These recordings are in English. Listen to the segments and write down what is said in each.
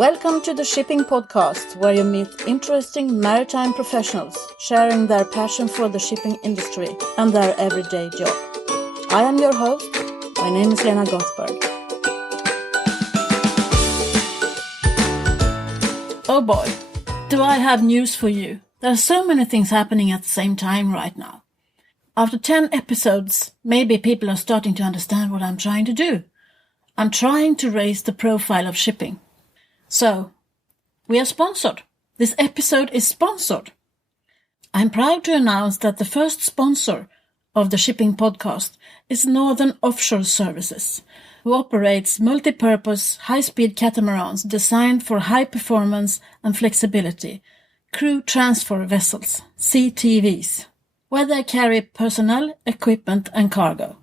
Welcome to the Shipping Podcast, where you meet interesting maritime professionals sharing their passion for the shipping industry and their everyday job. I am your host. My name is Lena Gothberg. Oh boy, do I have news for you. There are so many things happening at the same time right now. After 10 episodes, maybe people are starting to understand what I'm trying to do. I'm trying to raise the profile of shipping. So, we are sponsored. This episode is sponsored. I'm proud to announce that the first sponsor of the Shipping Podcast is Northern Offshore Services, who operates multi-purpose, high-speed catamarans designed for high performance and flexibility, crew transfer vessels, CTVs, where they carry personnel, equipment and cargo.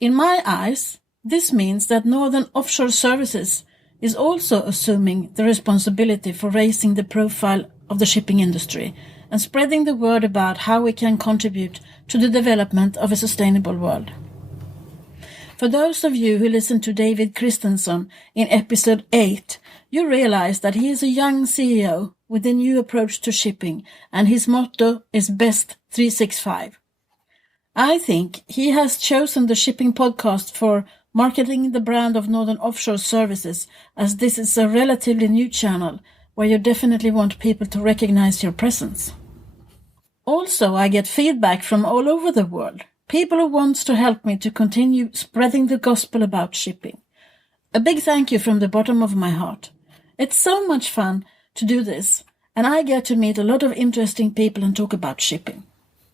In my eyes, this means that Northern Offshore Services is also assuming the responsibility for raising the profile of the shipping industry and spreading the word about how we can contribute to the development of a sustainable world. For those of you who listened to David Christensen in episode 8, you realize that he is a young CEO with a new approach to shipping, and his motto is Best 365. I think he has chosen the Shipping Podcast for marketing the brand of Northern Offshore Services, as this is a relatively new channel where you definitely want people to recognize your presence. Also, I get feedback from all over the world. People who want to help me to continue spreading the gospel about shipping. A big thank you from the bottom of my heart. It's so much fun to do this, and I get to meet a lot of interesting people and talk about shipping.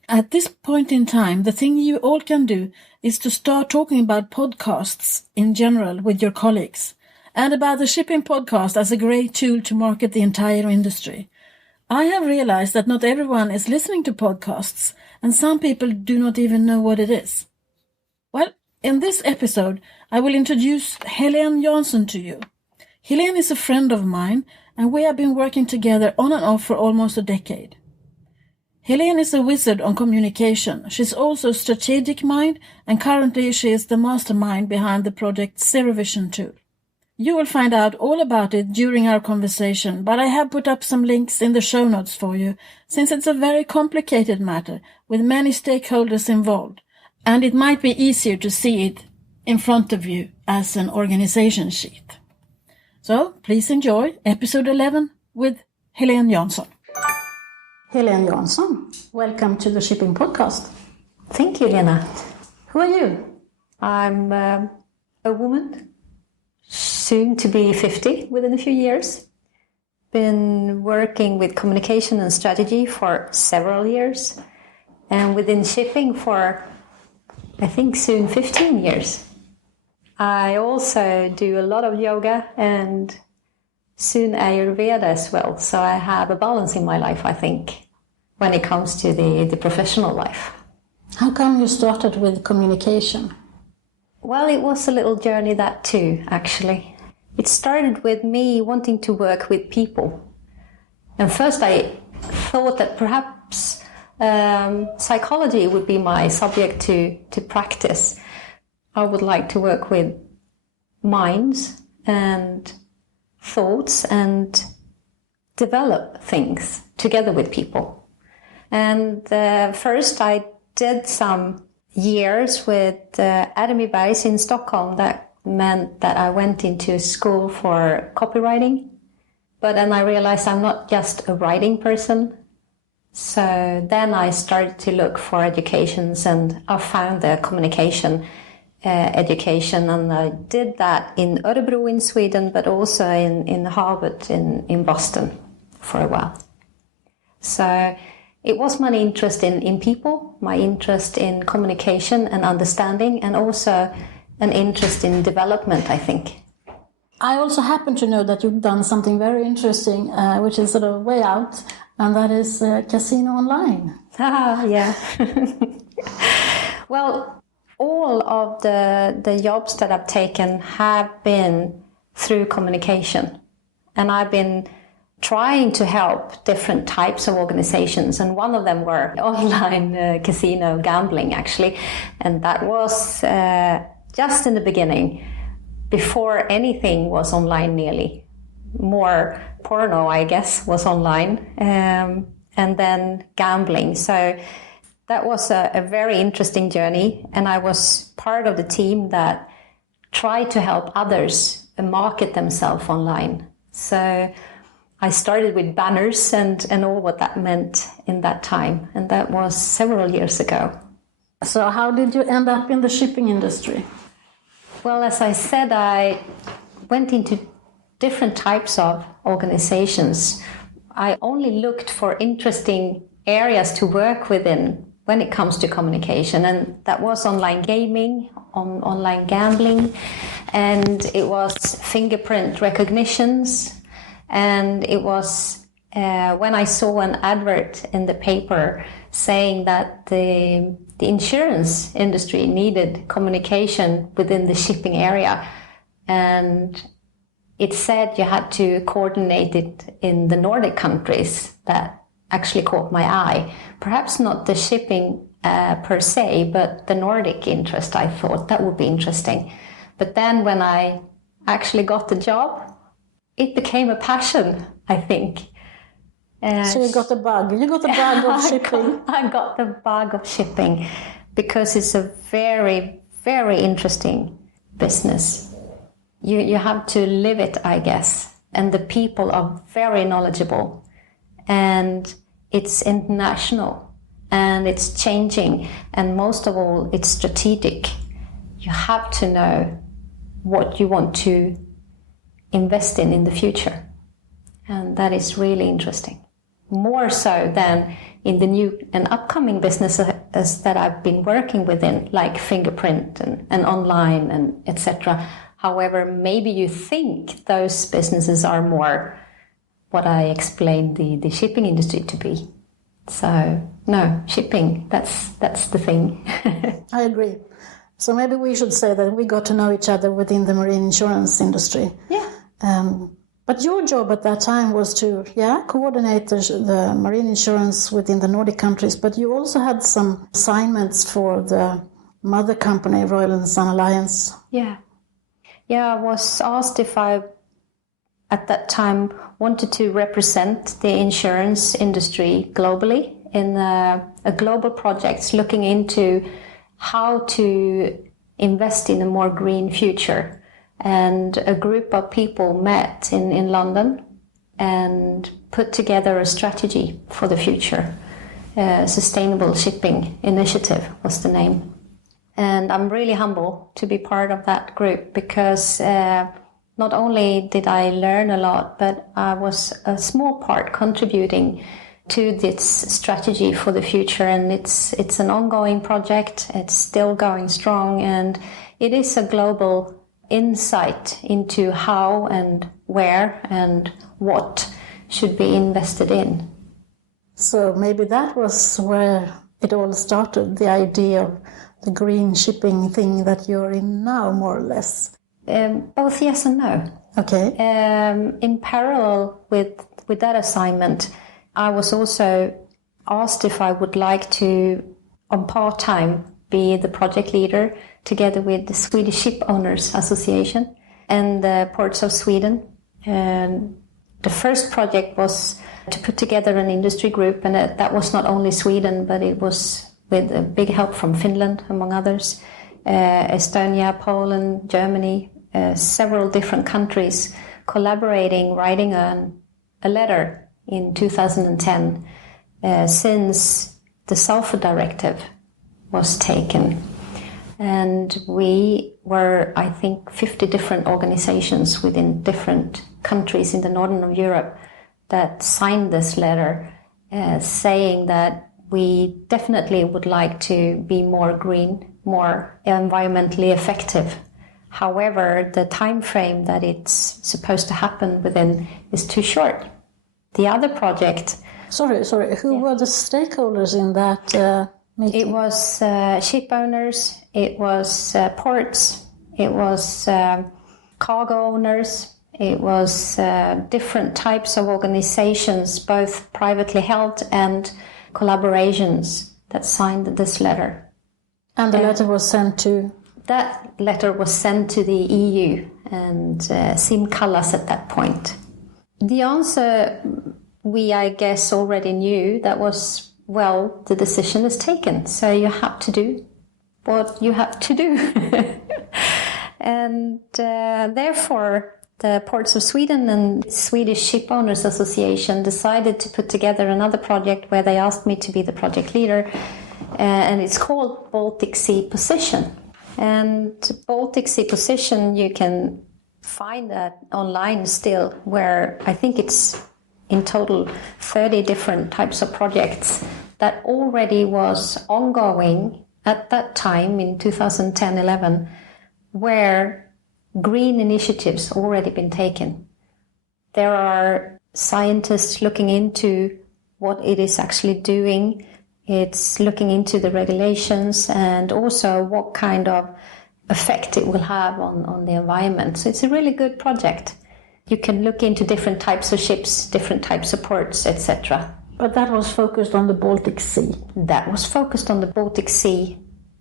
At this point in time, the thing you all can do is to start talking about podcasts in general with your colleagues, and about the Shipping Podcast as a great tool to market the entire industry. I have realized that not everyone is listening to podcasts, and some people do not even know what it is. Well, in this episode, I will introduce Helén Jansson to you. Helén is a friend of mine, and we have been working together on and off for almost a decade. Helén is a wizard on communication. She's also a strategic mind, and currently she is the mastermind behind the project Zero Vision tool. You will find out all about it during our conversation, but I have put up some links in the show notes for you, since it's a very complicated matter with many stakeholders involved, and it might be easier to see it in front of you as an organization sheet. So, please enjoy episode 11 with Helén Jansson. Helén Jansson, welcome to the Shipping Podcast. Thank you, Lena. Who are you? I'm a woman, soon to be 50 within a few years. Been working with communication and strategy for several years, and within shipping for, I think, soon 15 years. I also do a lot of yoga and soon Ayurveda as well, so I have a balance in my life, I think, when it comes to the professional life. How come you started with communication? Well, it was a little journey that too, actually. It started with me wanting to work with people. And first I thought that perhaps psychology would be my subject to practice. I would like to work with minds and thoughts and develop things together with people. And first I did some years with a&nbsp in Stockholm. That meant that I went into school for copywriting. But then I realized I'm not just a writing person. So then I started to look for educations, and I found the communication education, and I did that in Örebro in Sweden, but also in Harvard in Boston for a while. So it was my interest in people, my interest in communication and understanding, and also an interest in development, I think. I also happen to know that you've done something very interesting, which is sort of way out, and that is casino online. Yeah. Well, all of the jobs that I've taken have been through communication, and I've been trying to help different types of organizations, and one of them were online casino gambling, actually, and that was just in the beginning. before anything was online nearly. More porno, I guess, was online, and then gambling. So that was a very interesting journey, and I was part of the team that tried to help others market themselves online. So I started with banners and all what that meant in that time, and that was several years ago. So how did you end up in the shipping industry? Well, as I said, I went into different types of organizations. I only looked for interesting areas to work within when it comes to communication, and that was online gaming, online gambling, and it was fingerprint recognitions, and it was when I saw an advert in the paper saying that the insurance industry needed communication within the shipping area, and it said you had to coordinate it in the Nordic countries. That actually caught my eye. Perhaps not the shipping per se, but the Nordic interest. I thought that would be interesting. But then when I actually got the job, it became a passion, I think. So you got the bug. You got the bug of shipping. I got the bug of shipping because it's a very, very interesting business. You have to live it, I guess. And the people are very knowledgeable. And it's international. And it's changing. And most of all, it's strategic. You have to know what you want to invest in the future. And that is really interesting. More so than in the new and upcoming businesses that I've been working within, like fingerprint and online and etc. However, maybe you think those businesses are more what I explained the shipping industry to be. So, no, shipping, that's the thing. I agree. So maybe we should say that we got to know each other within the marine insurance industry. Yeah. But your job at that time was to, coordinate the marine insurance within the Nordic countries, but you also had some assignments for the mother company, Royal and Sun Alliance. Yeah. Yeah, I was asked if I, at that time, wanted to represent the insurance industry globally in a global project looking into how to invest in a more green future. And a group of people met in London and put together a strategy for the future. Sustainable Shipping Initiative was the name. And I'm really humble to be part of that group because not only did I learn a lot, but I was a small part contributing to this strategy for the future. And it's an ongoing project. It's still going strong, and it is a global insight into how and where and what should be invested in. So maybe that was where it all started, the idea of the green shipping thing that you're in now, more or less. Both yes and no. Okay. In parallel with that assignment, I was also asked if I would like to, on part-time, be the project leader together with the Swedish Ship Owners Association and the Ports of Sweden. The first project was to put together an industry group, and that was not only Sweden, but it was with a big help from Finland, among others, Estonia, Poland, Germany, several different countries collaborating, writing a letter in 2010 since the sulfur directive was taken. And we were, I think, 50 different organizations within different countries in the northern of Europe that signed this letter saying that we definitely would like to be more green, more environmentally effective. However, the time frame that it's supposed to happen within is too short. The other project... Sorry, who were the stakeholders in that meeting? It was ship owners, it was ports, it was cargo owners, it was different types of organizations, both privately held and collaborations, that signed this letter. And the letter was sent to? That letter was sent to the EU and seem callous at that point? The answer I guess, already knew that was, well, the decision is taken, so you have to do what you have to do. And therefore, the Ports of Sweden and Swedish Ship Owners Association decided to put together another project where they asked me to be the project leader, and it's called Baltic Sea Position. And Baltic Sea Position, you can find that online still, where I think it's in total 30 different types of projects that already was ongoing at that time in 2010-11, where green initiatives already been taken. There are scientists looking into what it is actually doing. It's looking into the regulations and also what kind of effect it will have on the environment. So it's a really good project. You can look into different types of ships, different types of ports, etc. But that was focused on the Baltic Sea. That was focused on the Baltic Sea.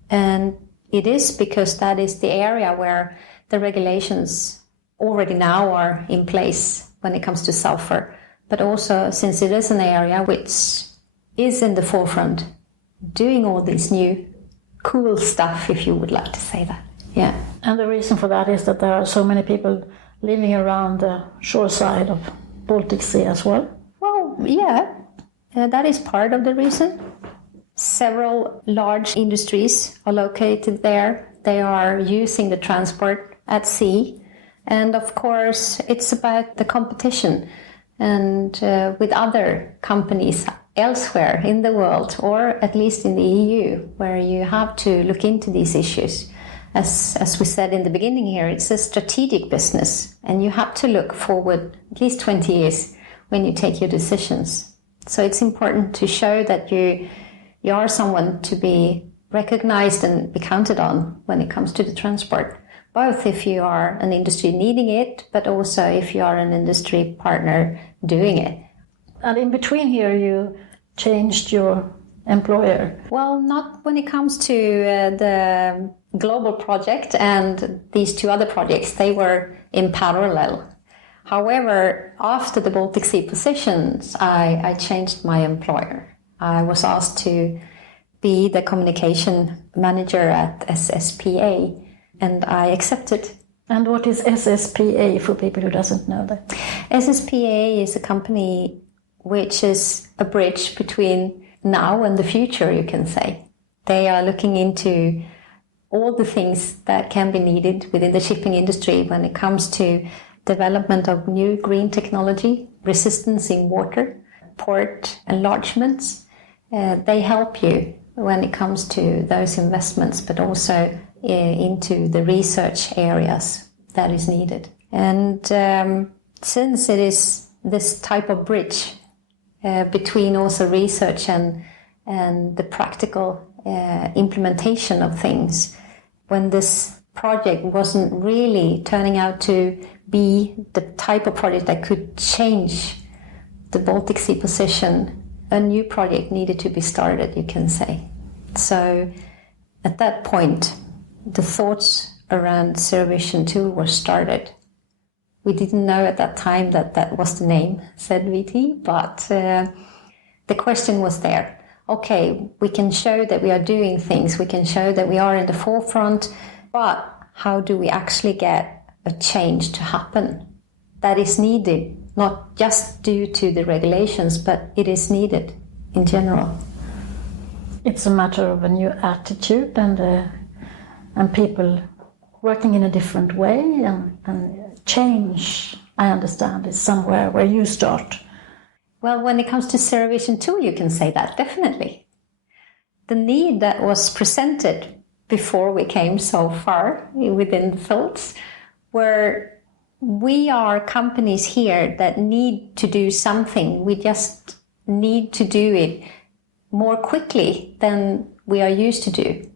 And it is because that is the area where the regulations already now are in place when it comes to sulfur. But also since it is an area which is in the forefront, doing all this new cool stuff, if you would like to say that. Yeah. And the reason for that is that there are so many people living around the shore side of Baltic Sea as well? Well, yeah, that is part of the reason. Several large industries are located there. They are using the transport at sea. And of course, it's about the competition and with other companies elsewhere in the world, or at least in the EU, where you have to look into these issues. As we said in the beginning here, it's a strategic business, and you have to look forward at least 20 years when you take your decisions. So it's important to show that you are someone to be recognized and be counted on when it comes to the transport, both if you are an industry needing it, but also if you are an industry partner doing it. And in between here, you changed your employer? Well, not when it comes to the global project and these two other projects. They were in parallel. However, after the Baltic Sea Positions, I changed my employer. I was asked to be the communication manager at SSPA, and I accepted. And what is SSPA for people who doesn't know that? SSPA is a company which is a bridge between now and the future, you can say. They are looking into all the things that can be needed within the shipping industry when it comes to development of new green technology, resistance in water, port enlargements. They help you when it comes to those investments, but also into the research areas that is needed. And since it is this type of bridge between also research and the practical implementation of things, when this project wasn't really turning out to be the type of project that could change the Baltic Sea position, a new project needed to be started, you can say. So at that point, the thoughts around Zero Vision 2 were started. We didn't know at that time that that was the name, ZVT, but the question was there. Okay, we can show that we are doing things, we can show that we are in the forefront, but how do we actually get a change to happen that is needed, not just due to the regulations, but it is needed in general? It's a matter of a new attitude and people working in a different way, and change, I understand, is somewhere where you start. Well, when it comes to Zero Vision 2, you can say that, definitely. The need that was presented before we came so far within the thoughts were, we are companies here that need to do something. We just need to do it more quickly than we are used to do.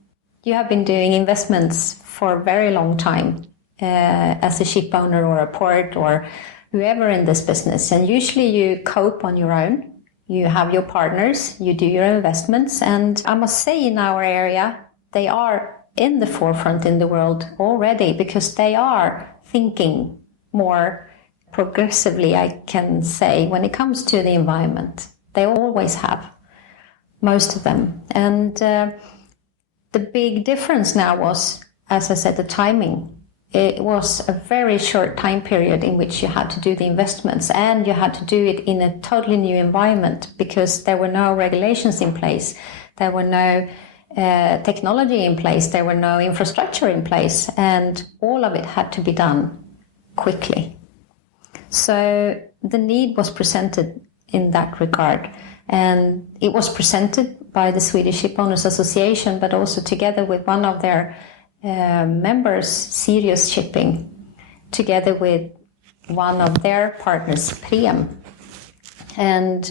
You have been doing investments for a very long time as a ship owner or a port or whoever in this business, and usually you cope on your own. You have your partners, you do your investments, and I must say in our area they are in the forefront in the world already, because they are thinking more progressively, I can say, when it comes to the environment. They always have, most of them. And the big difference now was, as I said, the timing. It was a very short time period in which you had to do the investments, and you had to do it in a totally new environment because there were no regulations in place. There were no technology in place. There were no infrastructure in place, and all of it had to be done quickly. So the need was presented in that regard, and it was presented by the Swedish Ship Owners Association, but also together with one of their members, Serious Shipping, together with one of their partners, Prem. And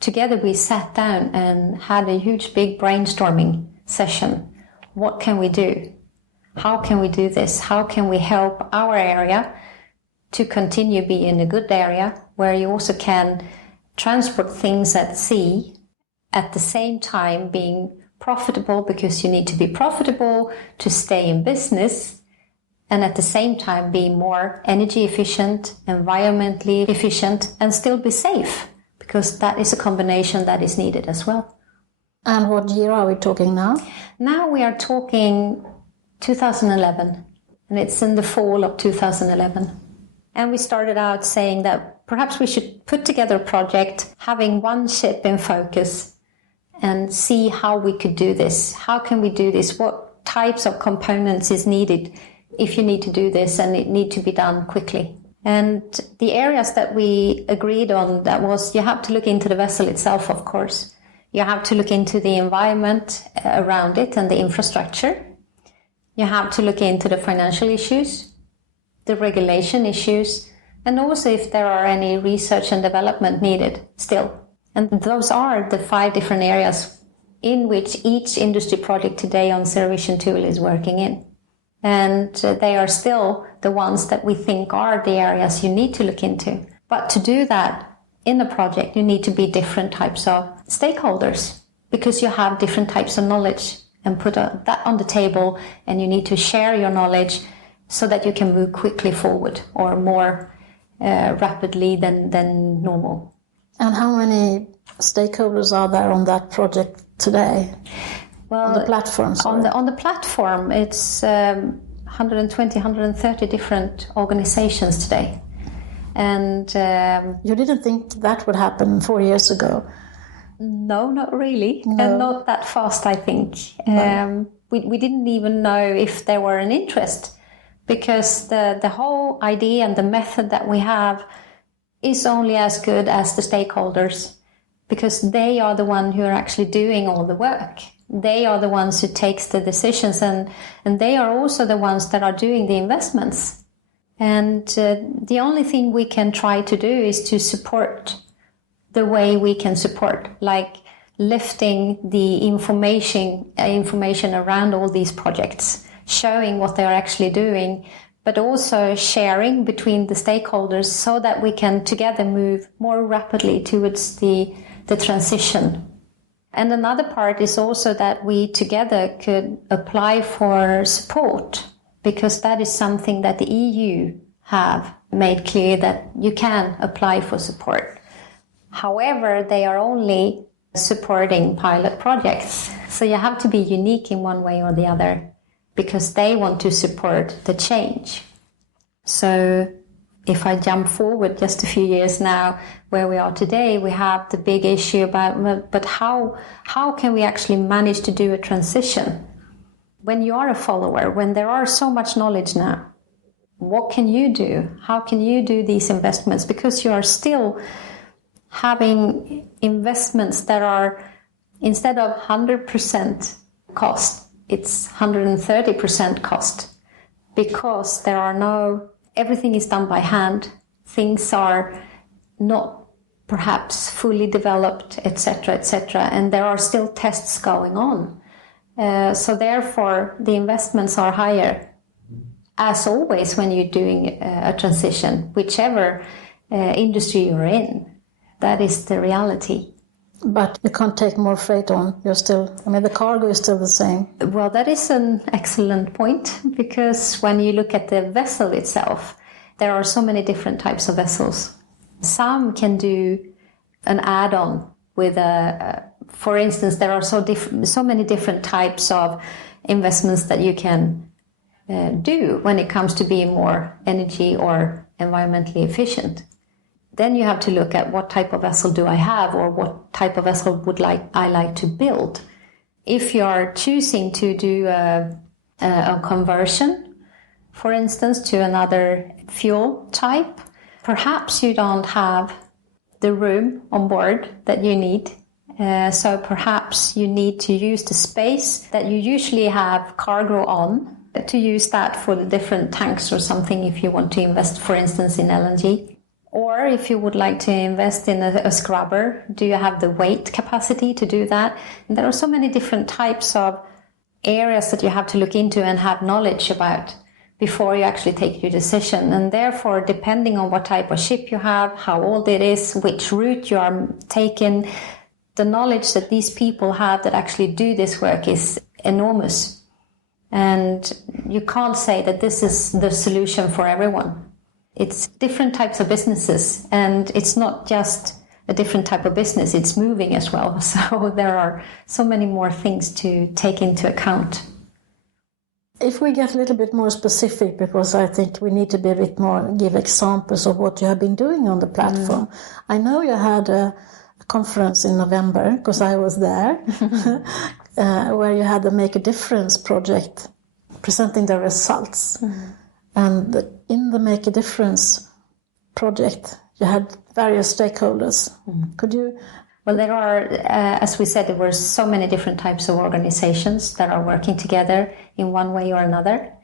together we sat down and had a huge big brainstorming session. What can we do? How can we do this? How can we help our area to continue being a good area where you also can transport things at sea at the same time being profitable, because you need to be profitable to stay in business, and at the same time be more energy efficient, environmentally efficient, and still be safe, because that is a combination that is needed as well. And what year are we talking now? Now we are talking 2011, and it's in the fall of 2011. And we started out saying that perhaps we should put together a project having one ship in focus and see how we could do this. How can we do this? What types of components is needed if you need to do this, and it need to be done quickly? And the areas that we agreed on, that was, you have to look into the vessel itself, of course. You have to look into the environment around it and the infrastructure. You have to look into the financial issues, the regulation issues, and also if there are any research and development needed still. And those are the 5 different areas in which each industry project today on Zero Vision Tool is working in. And they are still the ones that we think are the areas you need to look into. But to do that in a project, you need to be different types of stakeholders, because you have different types of knowledge, and put that on the table, and you need to share your knowledge so that you can move quickly forward, or more rapidly than normal. And how many stakeholders are there on that project today? Well, on the platform, sorry. On the platform, it's 120, 130 different organizations today. And you didn't think that would happen 4 years ago? No, not really. No. And not that fast, I think. No. We didn't even know if there were an interest, because the whole idea and the method that we have is only as good as the stakeholders, because they are the ones who are actually doing all the work. They are the ones who takes the decisions, and they are also the ones that are doing the investments. And the only thing we can try to do is to support the way we can support, like lifting the information around all these projects, showing what they are actually doing, but also sharing between the stakeholders so that we can together move more rapidly towards the transition. And another part is also that we together could apply for support, because that is something that the EU have made clear, that you can apply for support. However, they are only supporting pilot projects. So you have to be unique in one way or the other, because they want to support the change. So if I jump forward just a few years now, where we are today, we have the big issue about, but how can we actually manage to do a transition? When you are a follower, when there are so much knowledge now, what can you do? How can you do these investments? Because you are still having investments that are, instead of 100% cost, it's 130% cost, because there are everything is done by hand. Things are not perhaps fully developed, etc., etc., and there are still tests going on. So therefore, the investments are higher, as always when you're doing a transition, whichever industry you're in. That is the reality. But you can't take more freight on. The cargo is still the same. Well, that is an excellent point, because when you look at the vessel itself, there are so many different types of vessels. Some can do an add-on with for instance, there are so many different types of investments that you can do when it comes to being more energy or environmentally efficient. Then you have to look at what type of vessel do I have, or what type of vessel I like to build. If you are choosing to do a conversion, for instance, to another fuel type, perhaps you don't have the room on board that you need. So perhaps you need to use the space that you usually have cargo on, to use that for the different tanks or something, if you want to invest, for instance, in LNG. Or if you would like to invest in a scrubber, do you have the weight capacity to do that? And there are so many different types of areas that you have to look into and have knowledge about before you actually take your decision. And therefore, depending on what type of ship you have, how old it is, which route you are taking, the knowledge that these people have that actually do this work is enormous. And you can't say that this is the solution for everyone. It's different types of businesses, and it's not just a different type of business, it's moving as well. So there are so many more things to take into account. If we get a little bit more specific, because I think we need to be a bit more, give examples of what you have been doing on the platform. I know you had a conference in November, because I was there, where you had the Make a Difference project, presenting the results. And in the Make a Difference project, you had various stakeholders. Could you? Well, there are, as we said, there were so many different types of organizations that are working together in one way or another.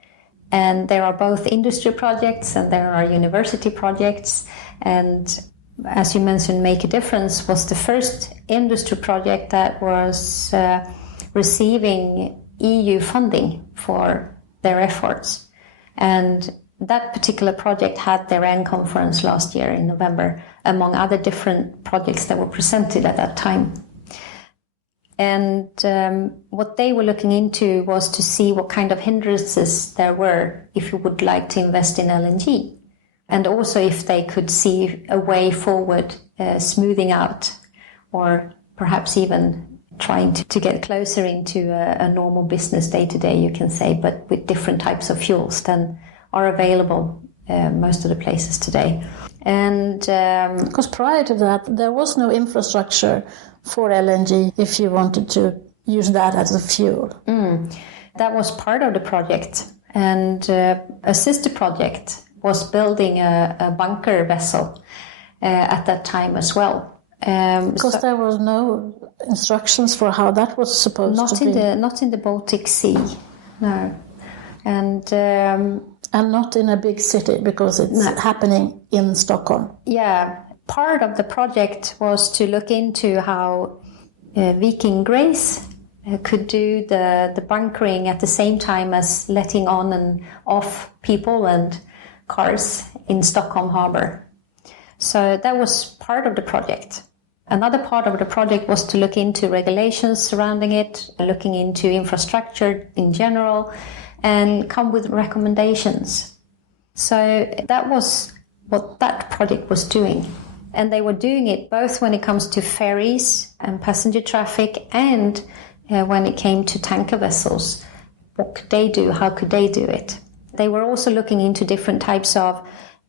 And there are both industry projects and there are university projects. And as you mentioned, Make a Difference was the first industry project that was receiving EU funding for their efforts. And that particular project had their end conference last year in November, among other different projects that were presented at that time. And what they were looking into was to see what kind of hindrances there were if you would like to invest in LNG. And also if they could see a way forward, smoothing out, or perhaps even trying to get closer into a normal business day to day, you can say, but with different types of fuels than are available most of the places today. And because prior to that, there was no infrastructure for LNG if you wanted to use that as a fuel. That was part of the project. And a sister project was building a bunker vessel at that time as well. Because there was no instructions for how that was supposed to be. Not in the Baltic Sea, no. And not in a big city, because it's happening in Stockholm. Yeah, part of the project was to look into how Viking Grace could do the bunkering at the same time as letting on and off people and cars in Stockholm Harbour. So that was part of the project. Another part of the project was to look into regulations surrounding it, looking into infrastructure in general, and come with recommendations. So that was what that project was doing. And they were doing it both when it comes to ferries and passenger traffic, and when it came to tanker vessels. What could they do? How could they do it? They were also looking into different types of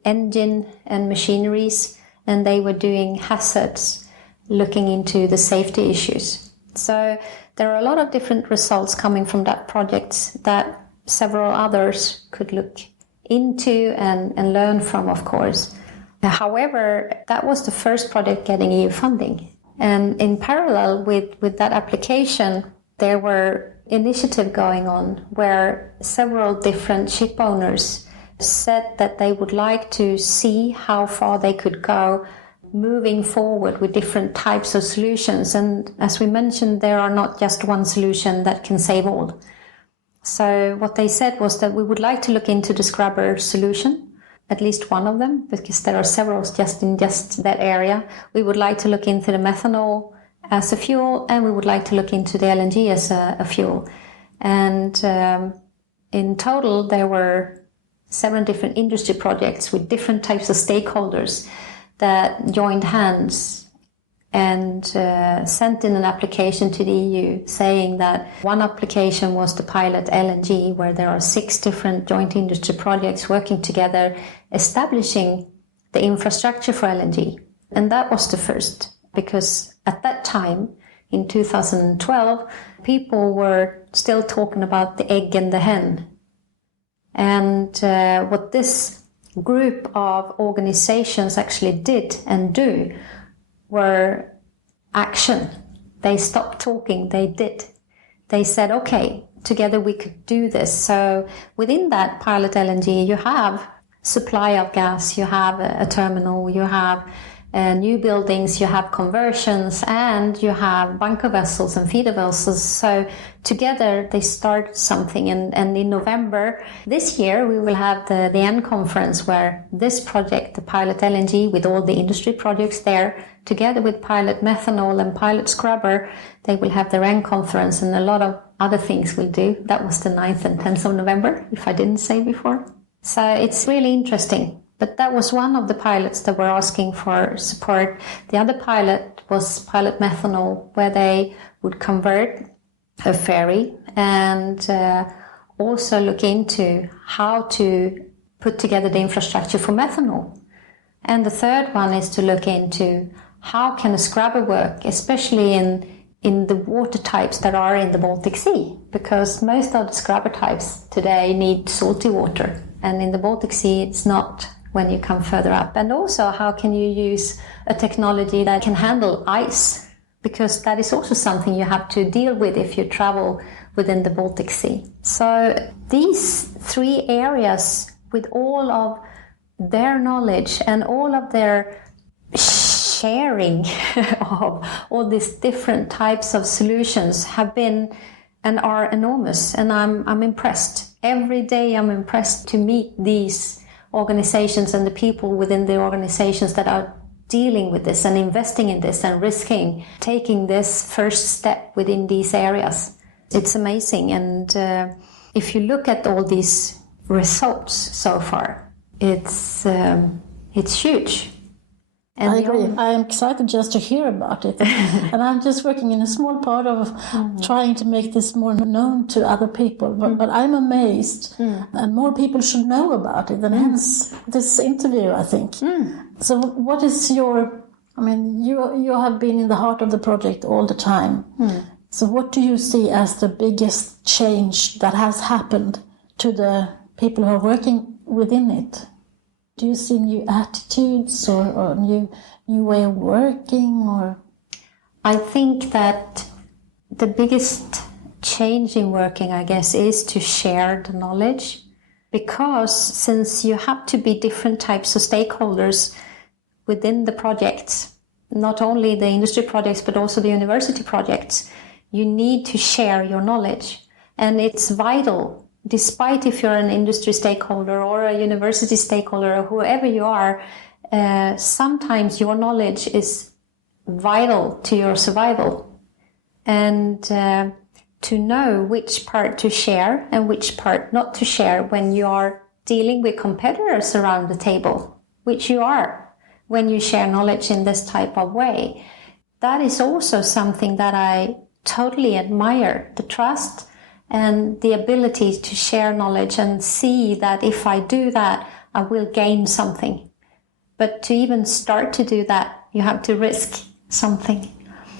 engine and machineries, and they were doing hazards, looking into the safety issues. So there are a lot of different results coming from that project that several others could look into and learn from, of course. However, that was the first project getting EU funding. And in parallel with that application, there were initiatives going on where several different ship owners said that they would like to see how far they could go moving forward with different types of solutions. And as we mentioned, there are not just one solution that can save all. So what they said was that we would like to look into the scrubber solution, at least one of them, because there are several just in that area. We would like to look into the methanol as a fuel, and we would like to look into the LNG as a fuel. And in total, there were 7 different industry projects with different types of stakeholders that joined hands and sent in an application to the EU saying that one application was the pilot LNG, where there are 6 different joint industry projects working together, establishing the infrastructure for LNG. And that was the first, because at that time, in 2012, people were still talking about the egg and the hen. And what this group of organizations actually did and do were action. They stopped talking, they did. They said, okay, together we could do this. So within that pilot LNG, you have supply of gas, you have a terminal, you have new buildings, you have conversions, and you have bunker vessels and feeder vessels. So together they start something. And in November this year, we will have the end conference where this project, the pilot LNG, with all the industry projects there, together with pilot methanol and pilot scrubber, they will have their end conference, and a lot of other things will do. That was the 9th and 10th of November, if I didn't say before. So it's really interesting. But that was one of the pilots that were asking for support. The other pilot was pilot methanol, where they would convert a ferry and also look into how to put together the infrastructure for methanol. And the third one is to look into how can a scrubber work, especially in the water types that are in the Baltic Sea, because most of the scrubber types today need salty water. And in the Baltic Sea, it's not when you come further up. And also, how can you use a technology that can handle ice? Because that is also something you have to deal with if you travel within the Baltic Sea. So these 3 areas, with all of their knowledge and all of their sharing of all these different types of solutions, have been and are enormous. And I'm impressed. Every day I'm impressed to meet these organizations and the people within the organizations that are dealing with this and investing in this and risking taking this first step within these areas. It's amazing. And if you look at all these results so far, it's huge. And I agree. I'm excited just to hear about it. And I'm just working in a small part of trying to make this more known to other people. But I'm amazed. And more people should know about it. And hence this interview, I think. So what is your... I mean, you have been in the heart of the project all the time. So what do you see as the biggest change that has happened to the people who are working within it? Do you see new attitudes or new way of working? Or I think that the biggest change in working, I guess, is to share the knowledge. Because since you have to be different types of stakeholders within the projects, not only the industry projects, but also the university projects, you need to share your knowledge. And it's vital. Despite if you're an industry stakeholder or a university stakeholder or whoever you are, sometimes your knowledge is vital to your survival. And to know which part to share and which part not to share when you are dealing with competitors around the table, which you are when you share knowledge in this type of way. That is also something that I totally admire, the trust and the ability to share knowledge and see that if I do that, I will gain something. But to even start to do that, you have to risk something.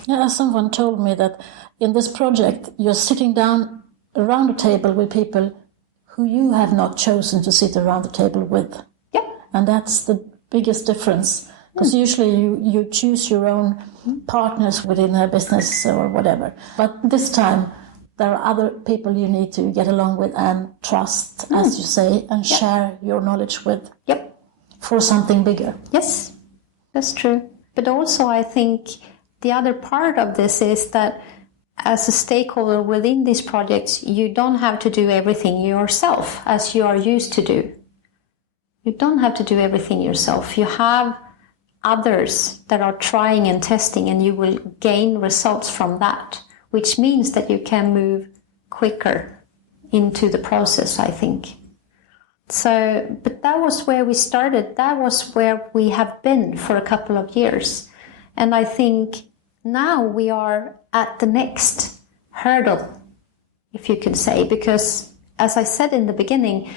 Yeah, someone told me that in this project, you're sitting down around a table with people who you have not chosen to sit around the table with. Yeah. And that's the biggest difference. Because usually you choose your own partners within a business or whatever. But this time, there are other people you need to get along with and trust, as you say, and share your knowledge with. Yep. For something bigger. Yes, that's true. But also I think the other part of this is that as a stakeholder within these projects, you don't have to do everything yourself as you are used to do. You don't have to do everything yourself. You have others that are trying and testing, and you will gain results from that, which means that you can move quicker into the process, I think. So, but that was where we started. That was where we have been for a couple of years. And I think now we are at the next hurdle, if you could say, because as I said in the beginning,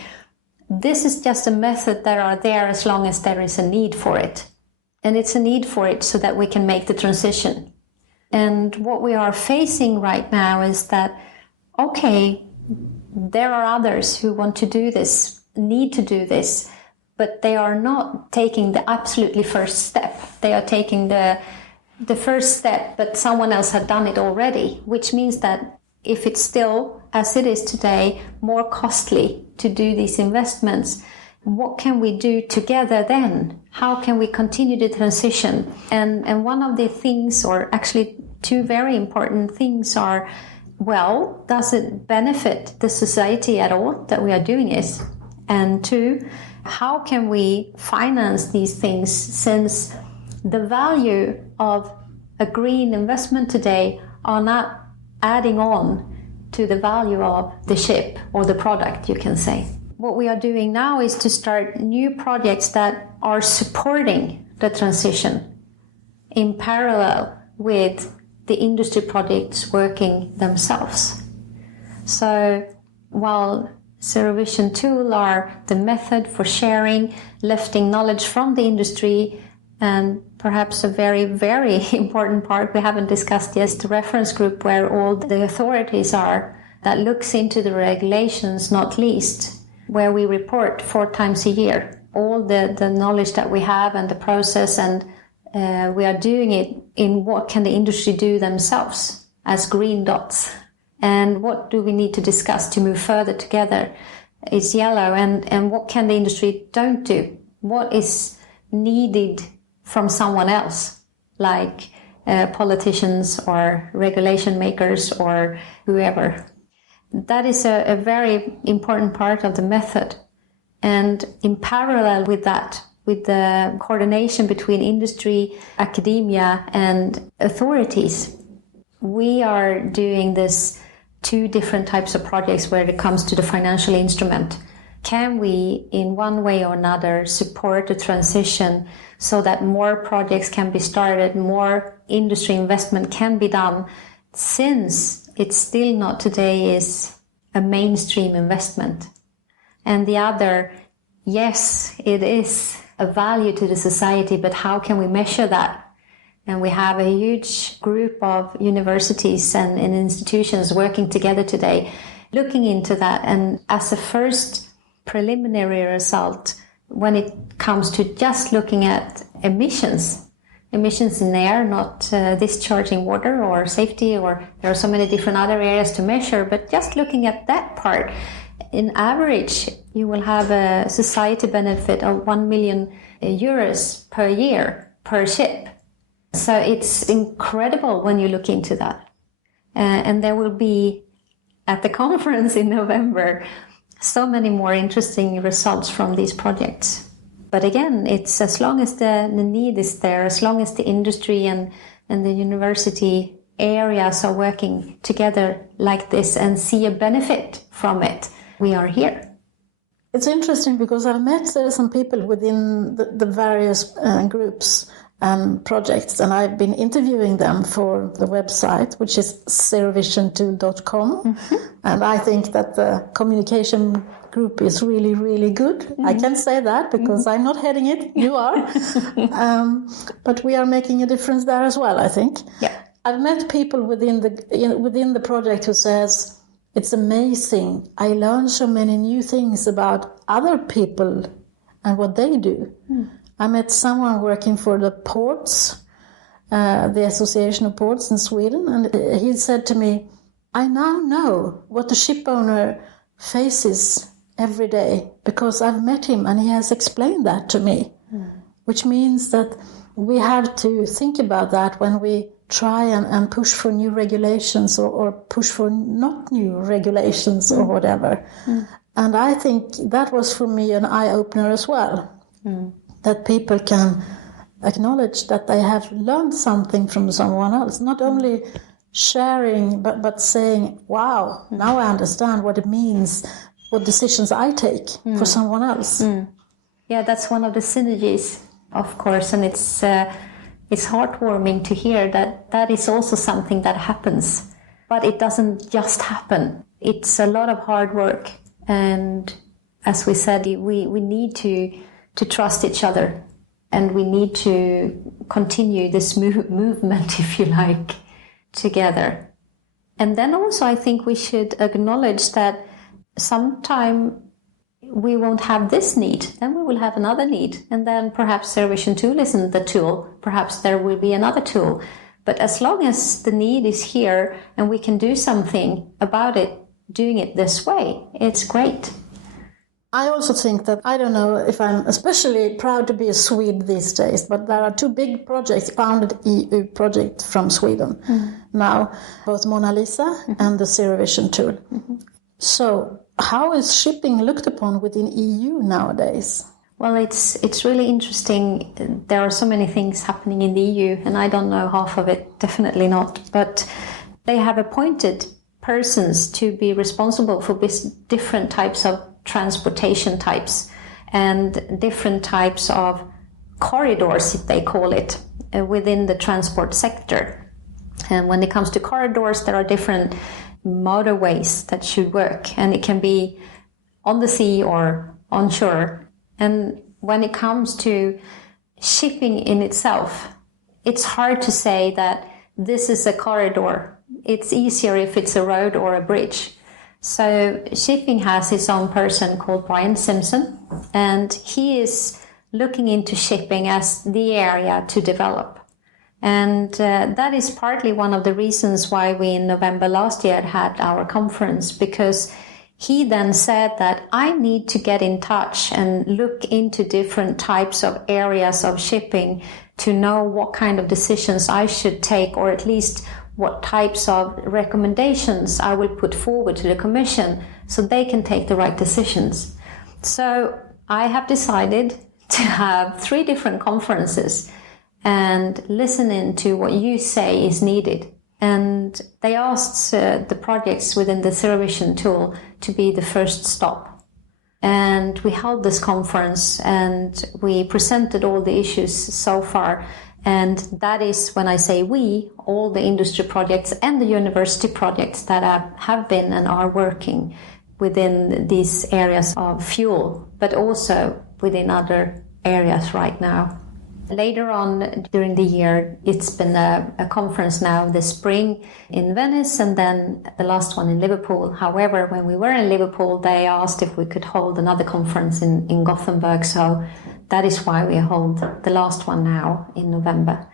this is just a method that are there as long as there is a need for it. And it's a need for it so that we can make the transition. And what we are facing right now is that, okay, there are others who want to do this, need to do this, but they are not taking the absolutely first step. They are taking the first step, but someone else had done it already, which means that if it's still, as it is today, more costly to do these investments, what can we do together then? How can we continue the transition? And one of the things, or actually two very important things are, well, does it benefit the society at all that we are doing this? And two, how can we finance these things, since the value of a green investment today are not adding on to the value of the ship or the product, you can say. What we are doing now is to start new projects that are supporting the transition in parallel with the industry projects working themselves. So while Zero Vision Tool are the method for sharing, lifting knowledge from the industry, and perhaps a very, very important part we haven't discussed yet, the reference group where all the authorities are, that looks into the regulations, not least, where we report 4 times a year all the knowledge that we have and the process, and we are doing it in what can the industry do themselves as green dots, and what do we need to discuss to move further together is yellow, and what can the industry don't do, what is needed from someone else, like politicians or regulation makers or whoever. That is a very important part of the method. And in parallel with that, with the coordination between industry, academia, and authorities, we are doing this 2 different types of projects where it comes to the financial instrument. Can we, in one way or another, support the transition so that more projects can be started, more industry investment can be done, since it still not today is a mainstream investment? And the other, yes, it is a value to the society, but how can we measure that? And we have a huge group of universities and institutions working together today, looking into that. And as a first preliminary result, when it comes to just looking at emissions in air, not discharging water or safety, or there are so many different other areas to measure, but just looking at that part, in average, you will have a society benefit of 1 million euros per year per ship. So it's incredible when you look into that. And there will be, at the conference in November, so many more interesting results from these projects. But again, it's as long as the need is there, as long as the industry and the university areas are working together like this and see a benefit from it, we are here. It's interesting because I've met some people within the various groups and projects, and I've been interviewing them for the website, which is zerovisiontool.com. Mm-hmm. And I think that the communication group is really, really good. Mm-hmm. I can say that because I'm not heading it, you are. But we are making a difference there as well, I think. Yeah. I've met people within the project who says, it's amazing. I learned so many new things about other people and what they do. Mm. I met someone working for the ports, the Association of Ports in Sweden, and he said to me, I now know what the ship owner faces every day because I've met him and he has explained that to me, which means that we have to think about that when we try and push for new regulations or push for not new regulations or whatever. And I think that was for me an eye-opener as well. That people can acknowledge that they have learned something from someone else, not only sharing, but saying, wow, now I understand what it means, what decisions I take for someone else. Yeah, that's one of the synergies, of course, and it's heartwarming to hear that is also something that happens. But it doesn't just happen. It's a lot of hard work, and as we said, we need to trust each other, and we need to continue this movement, if you like, together. And then also I think we should acknowledge that sometime we won't have this need, then we will have another need, and then perhaps Zero Vision tool isn't the tool, perhaps there will be another tool. But as long as the need is here and we can do something about it, doing it this way, it's great. I also think that, I don't know if I'm especially proud to be a Swede these days, but there are two big projects, founded EU project from Sweden now, both Mona Lisa and the Zero Vision tool. So how is shipping looked upon within EU nowadays? Well, it's really interesting. There are so many things happening in the EU, and I don't know half of it, definitely not. But they have appointed persons to be responsible for different types of transportation types and different types of corridors, if they call it, within the transport sector. And when it comes to corridors, there are different motorways that should work, and it can be on the sea or on shore. And when it comes to shipping in itself, it's hard to say that this is a corridor. It's easier if it's a road or a bridge. So shipping has its own person called Brian Simpson, and he is looking into shipping as the area to develop. And that is partly one of the reasons why we in November last year had our conference, because he then said that I need to get in touch and look into different types of areas of shipping to know what kind of decisions I should take, or at least what types of recommendations I will put forward to the Commission so they can take the right decisions. So I have decided to have 3 different conferences and listen into what you say is needed. And they asked the projects within the Zero Vision tool to be the first stop. And we held this conference and we presented all the issues so far. And that is, when I say we, all the industry projects and the university projects that have been and are working within these areas of fuel, but also within other areas right now. Later on during the year, it's been a conference now this spring in Venice, and then the last one in Liverpool. However, when we were in Liverpool, they asked if we could hold another conference in Gothenburg. So that is why we hold the last one now in November.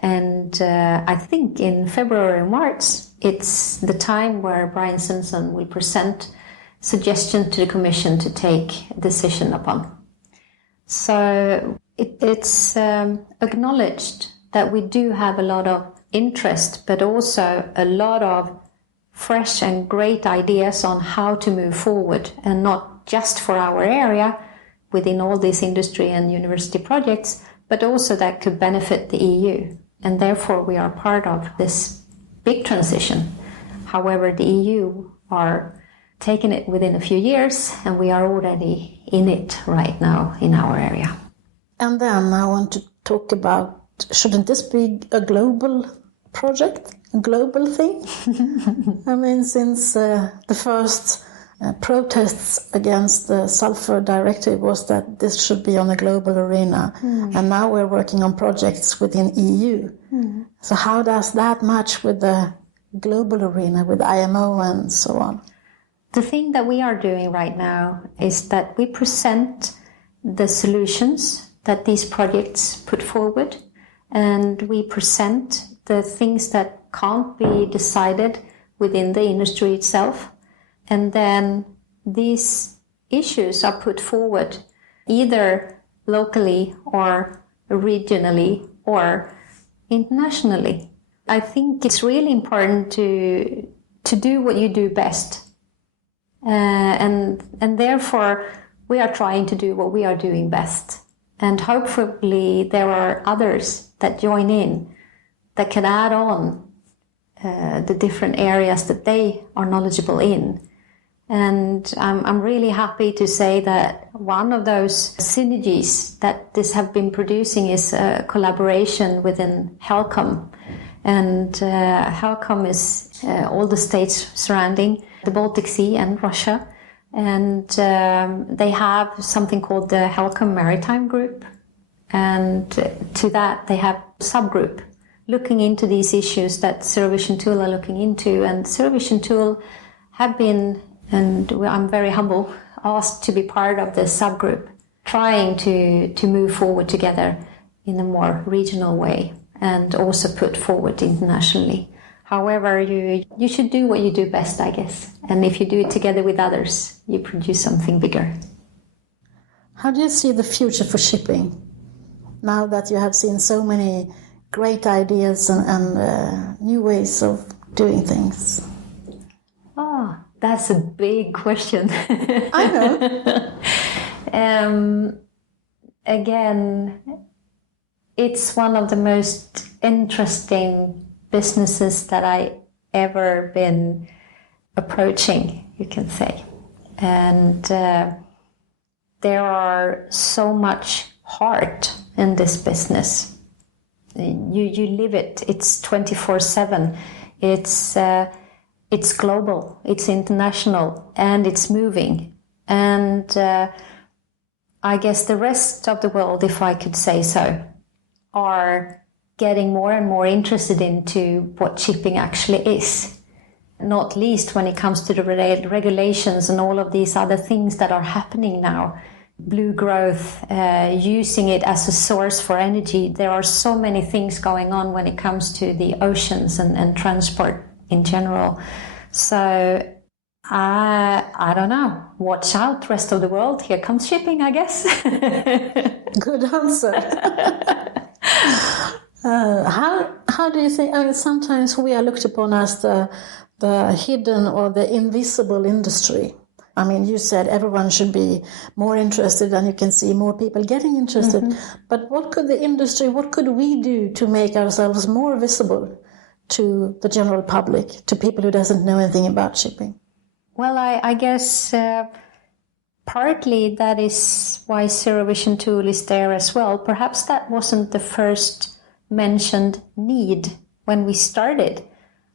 And I think in February and March, it's the time where Brian Simpson will present suggestions to the Commission to take a decision upon. So it's acknowledged that we do have a lot of interest, but also a lot of fresh and great ideas on how to move forward, and not just for our area within all these industry and university projects, but also that could benefit the EU. And therefore we are part of this big transition. However, the EU are taking it within a few years, and we are already in it right now in our area. And then I want to talk about, shouldn't this be a global project, a global thing? I mean, since the first protests against the sulfur directive was that this should be on a global arena. And now we're working on projects within EU. So how does that match with the global arena, with IMO and so on? The thing that we are doing right now is that we present the solutions that these projects put forward, and we present the things that can't be decided within the industry itself. And then these issues are put forward either locally or regionally or internationally. I think it's really important to do what you do best. And therefore we are trying to do what we are doing best. And hopefully there are others that join in that can add on the different areas that they are knowledgeable in. And I'm really happy to say that one of those synergies that this have been producing is a collaboration within HELCOM. And HELCOM is all the states surrounding the Baltic Sea and Russia. And they have something called the HELCOM Maritime Group. And to that they have a subgroup looking into these issues that Zero Vision Tool are looking into. And Zero Vision Tool have been, and I'm very humble, asked to be part of this subgroup, trying to move forward together in a more regional way and also put forward internationally. However, you should do what you do best, I guess. And if you do it together with others, you produce something bigger. How do you see the future for shipping now that you have seen so many great ideas and new ways of doing things? Oh, that's a big question. I know. Again, it's one of the most interesting businesses that I ever been approaching, you can say. And there are so much heart in this business. You live it. It's 24/7. It's global, it's international, and it's moving. And I guess the rest of the world, if I could say so, are getting more and more interested into what shipping actually is. Not least when it comes to the regulations and all of these other things that are happening now. Blue growth, using it as a source for energy. There are so many things going on when it comes to the oceans and transport in general. So I don't know. Watch out, rest of the world. Here comes shipping, I guess. Good answer. How do you think? I mean, sometimes we are looked upon as the hidden or the invisible industry. I mean, you said everyone should be more interested, and you can see more people getting interested. Mm-hmm. But what could we do to make ourselves more visible to the general public, to people who doesn't know anything about shipping? Well, I guess partly that is why Zero Vision Tool is there as well. Perhaps that wasn't the first mentioned need when we started.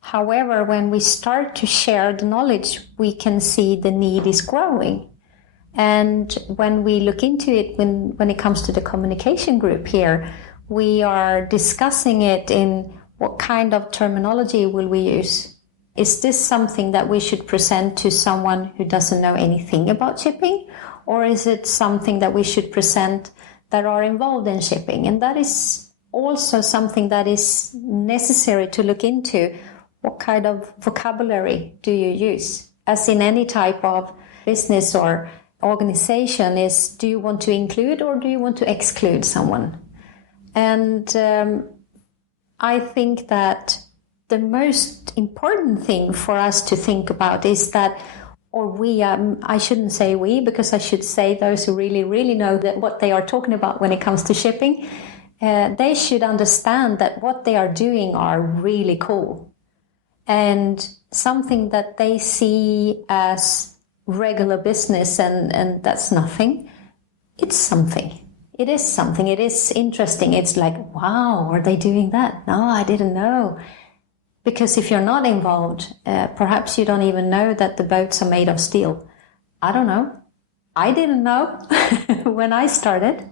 However, when we start to share the knowledge, we can see the need is growing. And when we look into it, when it comes to the communication group here, we are discussing it in what kind of terminology will we use. Is this something that we should present to someone who doesn't know anything about shipping? Or is it something that we should present that are involved in shipping? And that is also something that is necessary to look into. What kind of vocabulary do you use? As in any type of business or organization, do you want to include or do you want to exclude someone? And I think that the most important thing for us to think about is that, or we, I shouldn't say we, because I should say those who really, really know what they are talking about when it comes to shipping, they should understand that what they are doing are really cool. And something that they see as regular business and that's nothing, it's something. It is something. It is interesting. It's like, wow, are they doing that? No, I didn't know. Because if you're not involved, perhaps you don't even know that the boats are made of steel. I don't know. I didn't know when I started.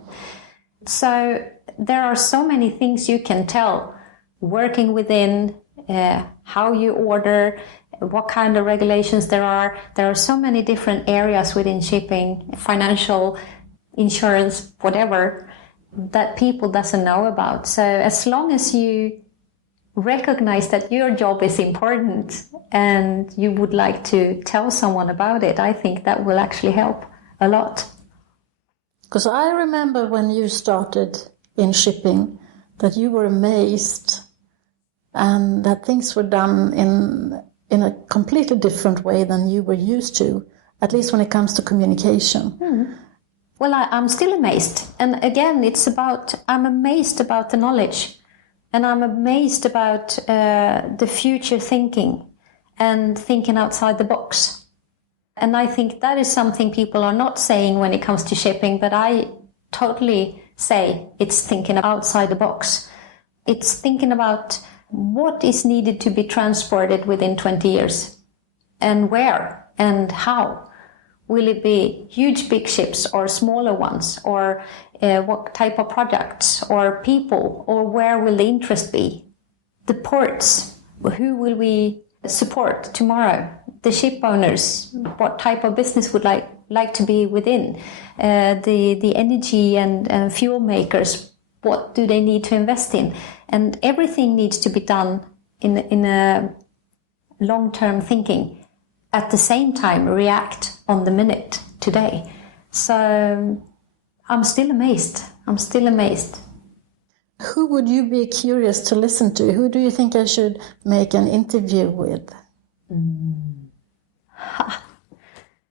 So there are so many things you can tell working within, how you order, what kind of regulations there are. There are so many different areas within shipping, financial, insurance, whatever, that people doesn't know about. So as long as you recognize that your job is important and you would like to tell someone about it, I think that will actually help a lot. Because I remember when you started in shipping that you were amazed and that things were done in a completely different way than you were used to, at least when it comes to communication. Mm. Well, I'm still amazed. And again, I'm amazed about the knowledge. And I'm amazed about the future thinking and thinking outside the box. And I think that is something people are not saying when it comes to shipping, but I totally say it's thinking outside the box. It's thinking about what is needed to be transported within 20 years and where and how. Will it be huge big ships or smaller ones, or what type of products or people, or where will the interest be? The ports, who will we support tomorrow? The ship owners, what type of business would like to be within? The energy and fuel makers, what do they need to invest in? And everything needs to be done in a long-term thinking. At the same time, react on the minute today. So I'm still amazed. Who would you be curious to listen to? Who do you think I should make an interview with?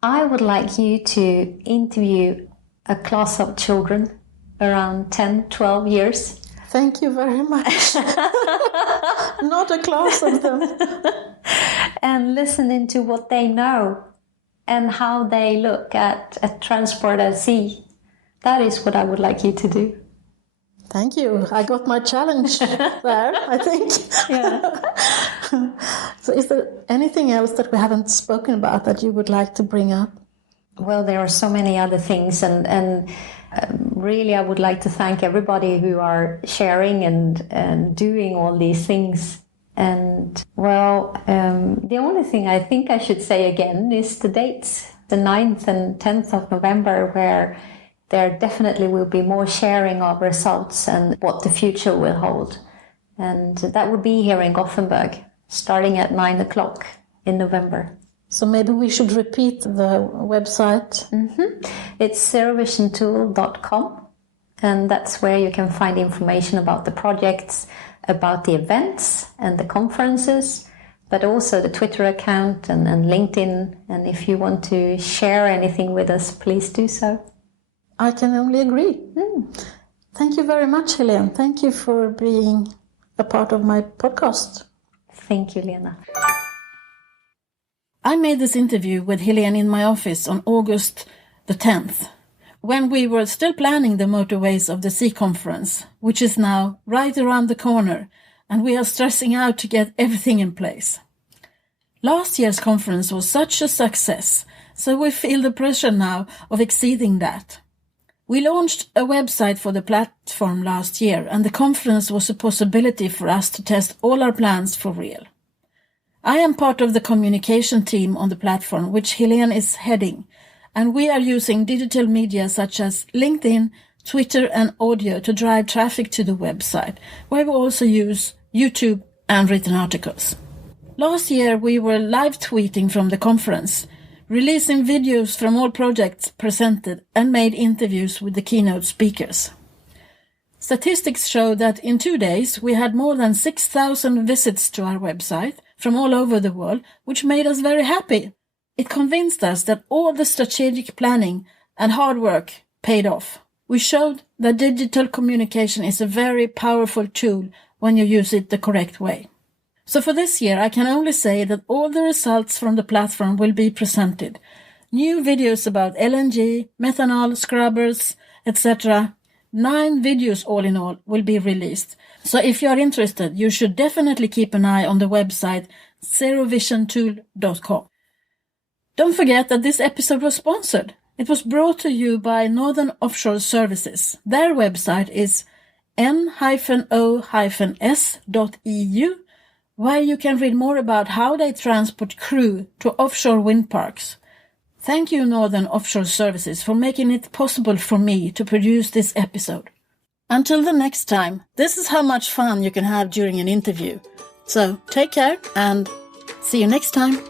I would like you to interview a class of children around 10, 12 years. Thank you very much. Not a class of them. And listening to what they know and how they look at transport at sea. That is what I would like you to do. Thank you. I got my challenge there, I think. Yeah. So is there anything else that we haven't spoken about that you would like to bring up? Well, there are so many other things, and really I would like to thank everybody who are sharing and doing all these things. And well, the only thing I think I should say again is the dates, the 9th and 10th of November, where there definitely will be more sharing of results and what the future will hold. And that will be here in Gothenburg, starting at 9 o'clock in November. So maybe we should repeat the website. It's zerovisiontool.com, and that's where you can find information about the projects, about the events and the conferences, but also the Twitter account and LinkedIn. And if you want to share anything with us, please do so. I can only agree. Thank you very much, Helén. Thank you for being a part of my podcast. Thank you, Lena. I made this interview with Helén in my office on August the 10th, when we were still planning the Motorways of the Sea conference, which is now right around the corner, and we are stressing out to get everything in place. Last year's conference was such a success, so we feel the pressure now of exceeding that. We launched a website for the platform last year, and the conference was a possibility for us to test all our plans for real. I am part of the communication team on the platform, which Helén is heading, and we are using digital media such as LinkedIn, Twitter and audio to drive traffic to the website, where we also use YouTube and written articles. Last year we were live tweeting from the conference, releasing videos from all projects presented and made interviews with the keynote speakers. Statistics show that in 2 days we had more than 6,000 visits to our website from all over the world, which made us very happy. It convinced us that all the strategic planning and hard work paid off. We showed that digital communication is a very powerful tool when you use it the correct way. So for this year, I can only say that all the results from the platform will be presented. New videos about LNG, methanol, scrubbers, etc. 9 videos all in all will be released. So if you are interested, you should definitely keep an eye on the website zerovisiontool.com. Don't forget that this episode was sponsored. It was brought to you by Northern Offshore Services. Their website is n-o-s.eu, where you can read more about how they transport crew to offshore wind parks. Thank you, Northern Offshore Services, for making it possible for me to produce this episode. Until the next time, this is how much fun you can have during an interview. So take care and see you next time.